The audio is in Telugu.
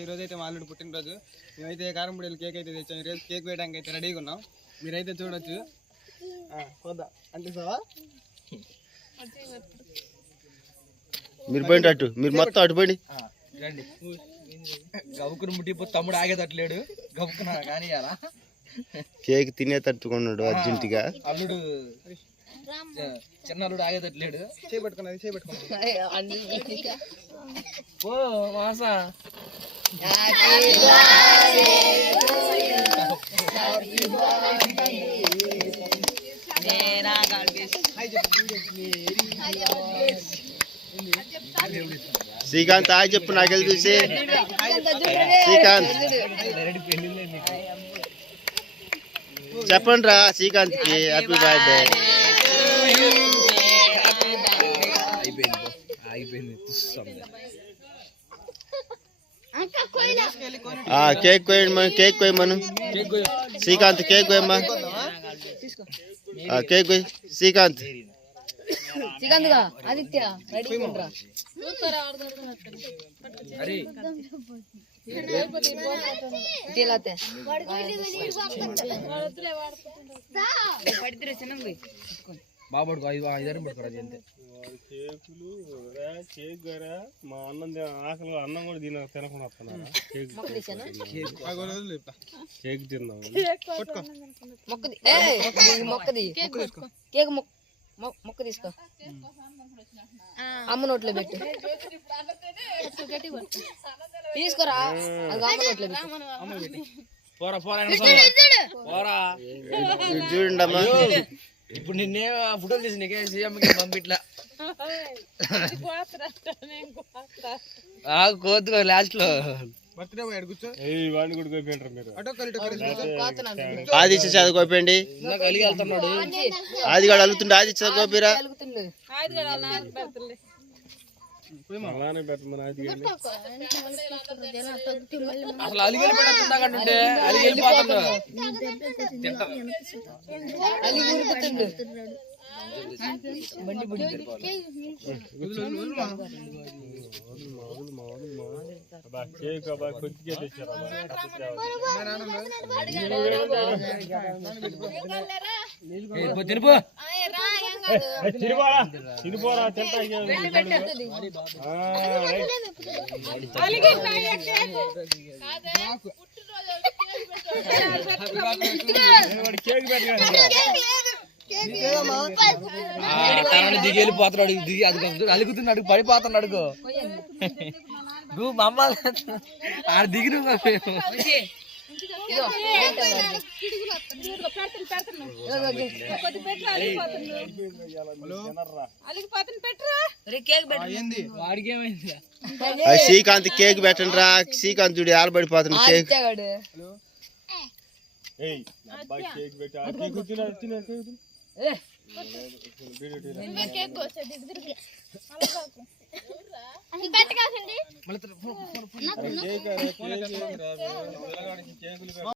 ఈ రోజు అయితే మా అల్లుడు పుట్టినరోజు. మేమైతే కారంపొడి కేక్ అయితే తెచ్చాము. ఈరోజు కేక్ వేయడానికి అయితే రెడీగా ఉన్నాం. మీరైతే చూడొచ్చు. పోదా అంటే సావా మీరు పోయింది అటు, మీరు మొత్తం అటు పోయింది రండి. గబుకుని ముట్టిపోతే తమ్ముడు ఆగేటట్లేడు. గబుకున్నా కానీ కేక్ తినే తట్టుకున్నాడు అర్జెంటుగా. అల్లుడు చిన్న అల్లుడు ఆగేటట్లేడు. చేపట్టుకున్నది ఓ మాసా శ్రీకాంత్ హాయ్ చెప్పు నాకెళ్ళి చూసి. శ్రీకాంత్ చెప్పండి రా శ్రీకాంత్ కి హ్యాపీ బర్త్డే. కేక్ కోయమ్మా, కేక్ కోయమ్మను. శ్రీకాంత్ కేక్ కోయమ్మా, కేక్ కోయ్ శ్రీకాంత్. ఆదిత్య బాబుడు 5 పట్టుకోరా అంతే. కేక్ మా అన్నం ఆకలి అన్నం కూడా తినకుండా వస్తున్నారా? కేక్ తిందాం. మొక్క తీసుకో, అమ్మ నోట్లో పెట్టు. తీసుకోరా, చూడండి అమ్మా. ఇప్పుడు నిన్నే ఫోటోలు తీసి నీకే సీఎంకి పంపిట్లా కోతుకో లాస్ట్ లో ఆదిత్య చదువుకోపోయండి. ఆదిగాడు అలుగుతుండే, ఆదిత్య చదువుకోపోయిరా. అసలు అలిగేలు పెడుతుంటే అలిగెళ్ళిపోతుండే. దిగి వెళ్ళిపోతున్నాడు, దిగి అది అలుగుతున్నాడు, పడిపోతున్నాడు. మా అమ్మ ఆడ దిగి శ్రీకాంత్ కేక్ పెట్టండి రా. శ్రీకాంత్ చూడు ఆలబడిపోతుంది కేక్. కేక్